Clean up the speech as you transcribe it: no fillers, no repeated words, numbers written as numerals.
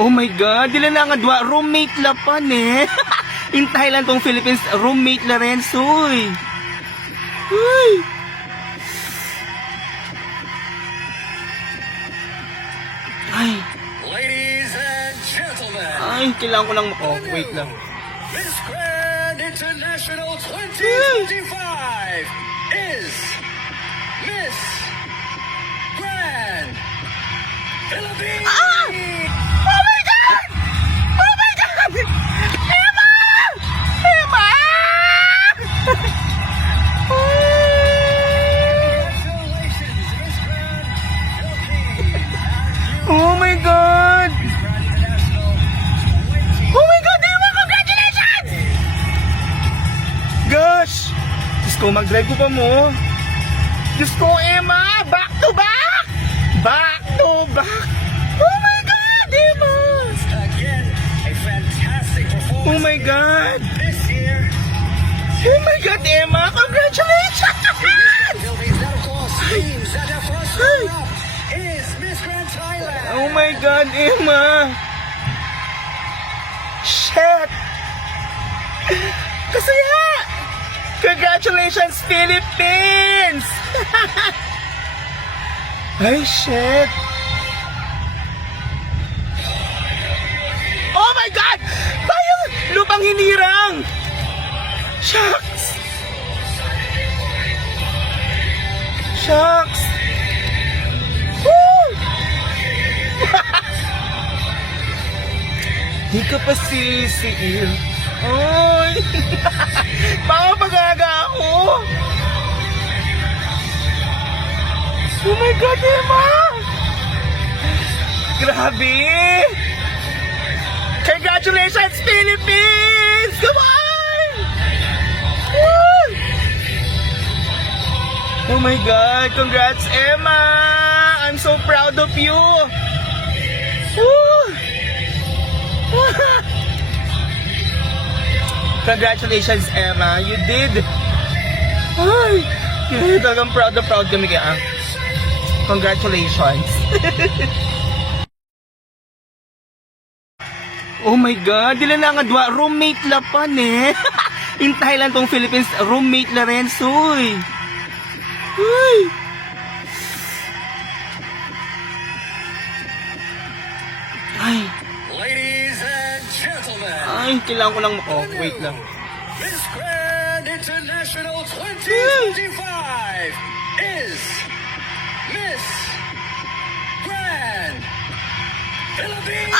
Oh my God, dila na nga dua, roommate la pa ne. In Thailand tong Philippines, roommate la rin, soy. Uy. Ay. Ladies and gentlemen, Ay, kailangan ko lang, oh, wait lang. Miss Grand International 2025 is Miss Grand Philippines. Ah! Oh my God! Oh my God! Emma! Emma! Congratulations, Miss Grand Philippines. Oh my God! Grand International 20. Oh my God, Emma! Congratulations! Gosh! Diyos ko, mag-drive ko pa mo. Diyos ko, Emma! Back to back! Back to back! Oh my God, Emma! Again, a fantastic performance. Oh my God! This year, Oh my God, Emma! Congratulations! Philippines, that of course means that the first runner-up is Miss Grand Thailand. Oh my God, Emma! Shit! Kasaya! Congratulations, Philippines! Ay, shit! Oh my God! Bayang lupang hinirang! Shucks! Shucks! Woo! Di ka pa sisiil. Oy! Makapag-aga ako! Oh my God, Emma! Grabe! Congratulations, Philippines! Come on! Woo! Oh my God! Congrats, Emma! I'm so proud of you! Woo! Congratulations, Emma! You did! Ay! Talagang proud na proud kami kaya. Congratulations! Oh my God! Dila na nga dua, roommate la pa ne. In Thailand tong Philippines, roommate la rin, soy. Uy! Ay, Ladies and gentlemen, ay, kailangan ko lang, oh, wait lang. Miss Grand International 2025 is Miss Grand Philippines.